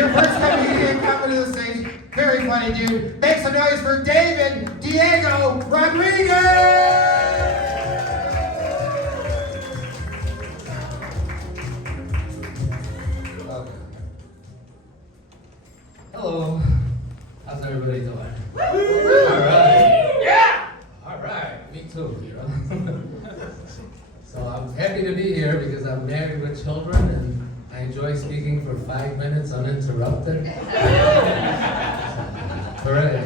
Your first comedian coming to the stage. Very funny dude. Make some noise for David Diego Rodriguez! Hello. How's everybody doing? Alright. Yeah! Alright, me too, you know. So I'm happy to be here because I'm married with children and I enjoy speaking for 5 minutes uninterrupted. Hooray.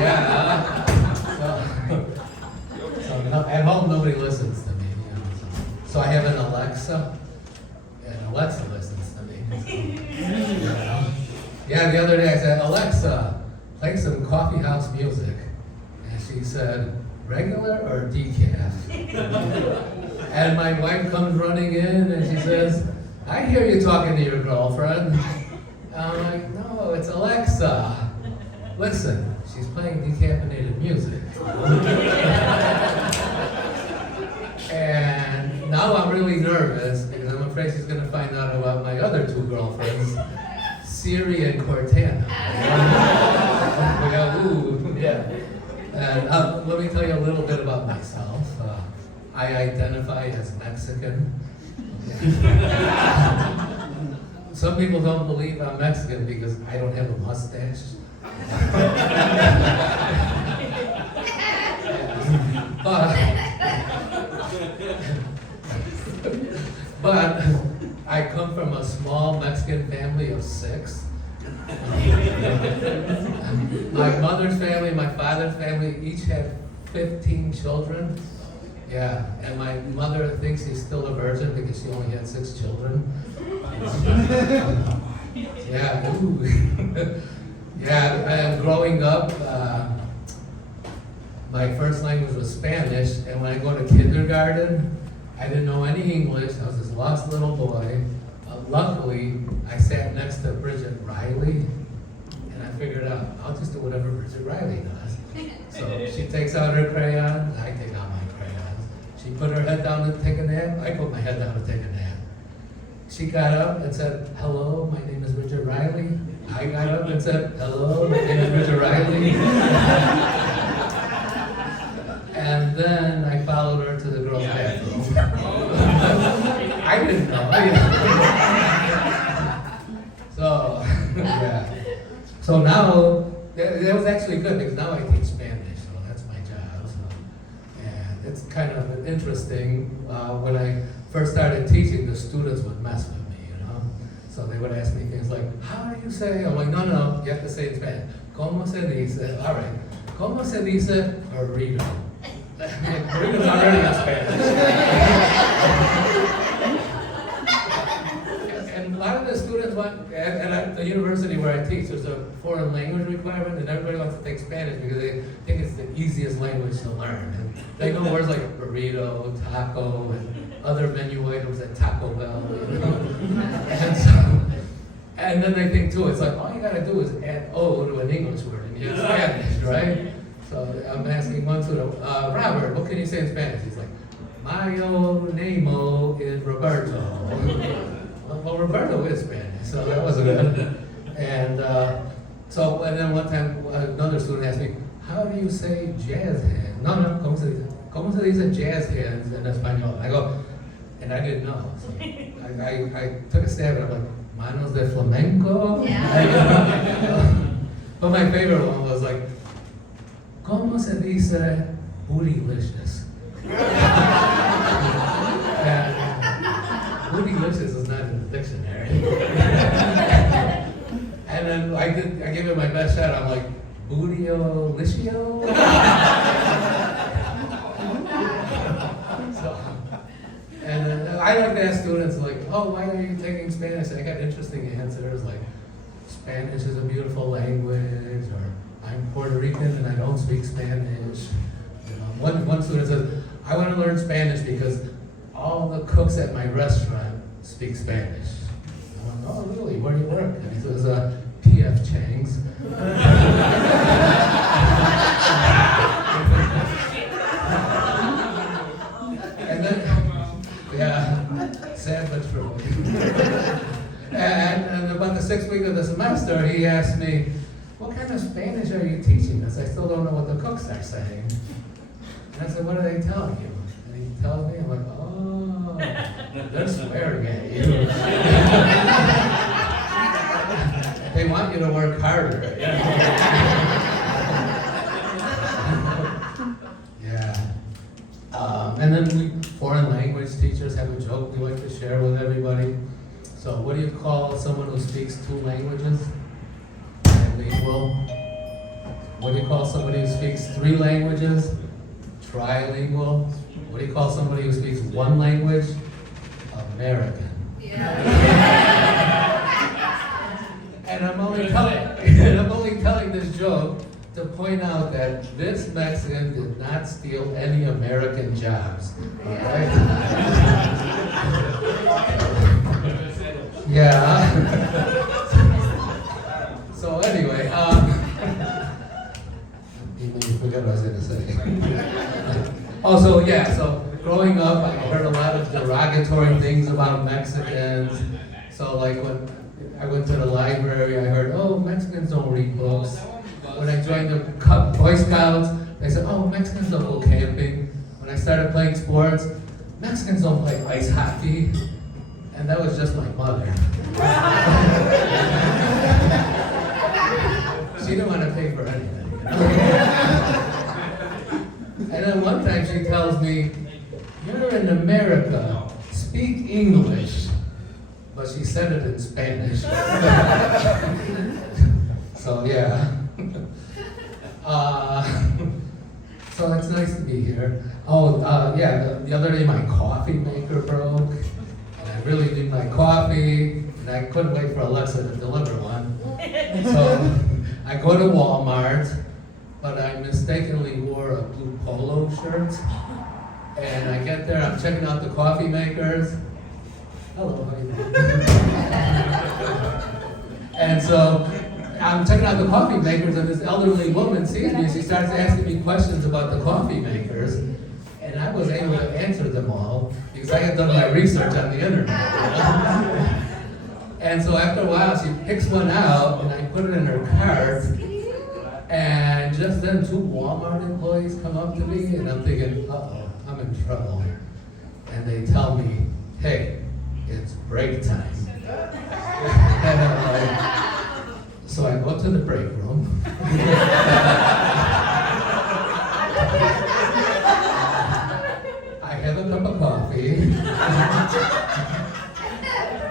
Yeah. So at home nobody listens to me. You know, so I have an Alexa and Alexa listens to me. Yeah, the other day I said, Alexa, play some coffee house music. And she said, regular or decaf? And my wife comes running in and she says, I hear you talking to your girlfriend. I'm like, no, it's Alexa. Listen, she's playing decaffeinated music. And now I'm really nervous because I'm afraid she's going to find out about my other two girlfriends, Siri and Cortana. Yeah. And let me tell you a little bit about myself. I identify as Mexican. Some people don't believe I'm Mexican because I don't have a mustache. But I come from a small Mexican family of 6. My mother's family, my father's family each had 15 children. Yeah, and my mother thinks she's still a virgin because she only had 6 children. Yeah, ooh. Yeah, and growing up, my first language was Spanish, and when I go to kindergarten, I didn't know any English. I was this lost little boy. Luckily, I sat next to Bridget Riley, and I figured out, I'll just do whatever Bridget Riley does. So she takes out her crayons, I take out my crayons. She put her head down to take a nap, I put my head down to take a nap. She got up and said, hello, my name is Richard Riley. I got up and said, hello, my name is Richard Riley. And then I followed her to the girls' bathroom. I didn't know. So, yeah. So now, that was actually good because now I teach Spanish, so that's my job. So. And it's kind of interesting. When I first started teaching, the students would mess with me, you know? So they would ask me things like, how do you say? I'm like, no, you have to say it in Spanish. ¿Cómo se dice? All right. ¿Cómo se dice burrito? Burrito's already in Spanish. And a lot of the students want, and at the university where I teach, there's a foreign language requirement, and everybody wants to take Spanish because they think it's the easiest language to learn. And they know words like burrito, taco, and other menu items at Taco Bell, you know? And then they think too, it's like, all you gotta do is add O to an English word, and you get Spanish, right? So I'm asking one student, Robert, what can you say in Spanish? He's like, my name is Roberto. Well, Roberto is Spanish, so that wasn't good. And then one time another student asked me, how do you say jazz hands? No, ¿cómo se dice jazz hands in español? I go, and I didn't know. So I took a stab at it, I'm like, manos de flamenco? Yeah. But my favorite one was like, ¿cómo se dice bootylicious? Bootylicious is not in the dictionary. And then I gave it my best shot. I'm like, bootyo-licio? And then I like to ask students like, oh, why are you taking Spanish? And I got interesting answers like, Spanish is a beautiful language, or I'm Puerto Rican and I don't speak Spanish. You know, one student says, I want to learn Spanish because all the cooks at my restaurant speak Spanish. I went, oh, really? Where do you work? And he says, P.F. Chang's. And then, yeah, sad but true. And 6th week of the semester, he asked me, what kind of Spanish are you teaching us? I still don't know what the cooks are saying. And I said, what are they telling you? And he tells me, I'm like, oh, they're swearing at you. They want you to work harder. Yeah. And then we, foreign language teachers have a joke we like to share with everybody. So what do you call someone who speaks 2 languages? Bilingual. What do you call somebody who speaks 3 languages? Trilingual. What do you call somebody who speaks 1 language? American. Yeah. And I'm only telling this joke to point out that this Mexican did not steal any American jobs. Alright? Yeah. So anyway, you forgot what I was going to say. So growing up, I heard a lot of derogatory things about Mexicans. So like when I went to the library, I heard, oh, Mexicans don't read books. When I joined the Boy Scouts, they said, oh, Mexicans don't go camping. When I started playing sports, Mexicans don't play ice hockey. And that was just my mother. She didn't want to pay for anything. And then one time she tells me, you're in America, speak English. But she said it in Spanish. So yeah. So it's nice to be here. The other day my coffee maker broke. And I really need my coffee, and I couldn't wait for Alexa to deliver one. So I go to Walmart, but I mistakenly wore a blue polo shirt. And I get there, I'm checking out the coffee makers. Hello, how you doing? And so I'm checking out the coffee makers, and this elderly woman sees me, and she starts asking me questions about the coffee makers. And I was able to answer them all because I had done my research on the internet. And so after a while, she picks one out, and I put it in her cart. And just then, 2 Walmart employees come up to me, and I'm thinking, uh-oh, I'm in trouble. And they tell me, hey, it's break time. And I'm like, so I go to the break room. I have a cup of coffee.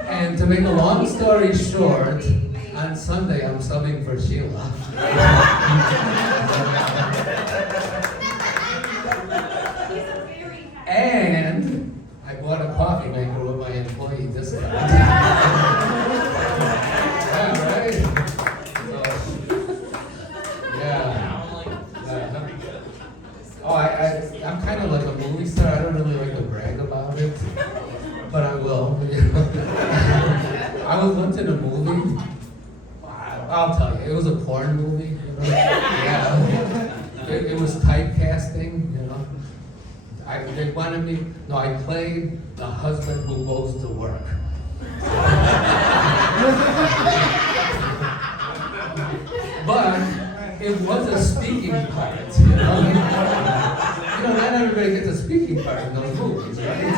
And to make a long story short, on Sunday I'm subbing for Sheila. And I bought a coffee maker with my employee discount. Yeah, right? So, yeah. I'm kind of like a movie star. I don't really like to brag about it, but I will. I was once in a movie. I'll tell you, it was a porn movie. You know? Yeah. It was typecasting, you know. They wanted me. No, I played the husband who goes to work. But it was a speaking part, you know. Not everybody gets a speaking part in those movies, right?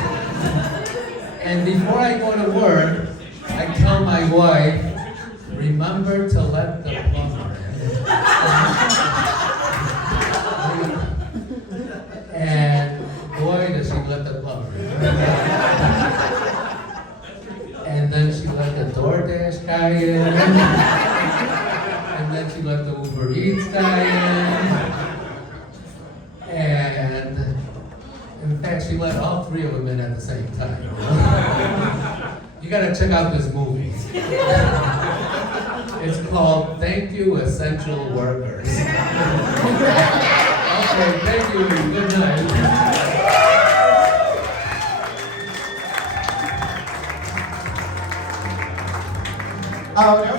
And before I go to work, I tell my wife, remember to let the plumber in. And boy, does she let the plumber in. And then she let the DoorDash guy in. And then she let the Uber Eats guy in. And in fact, she let all 3 of them in at the same time. You gotta check out this movie. It's called Thank You, Essential Workers. Okay, thank you. Good night. Oh, no,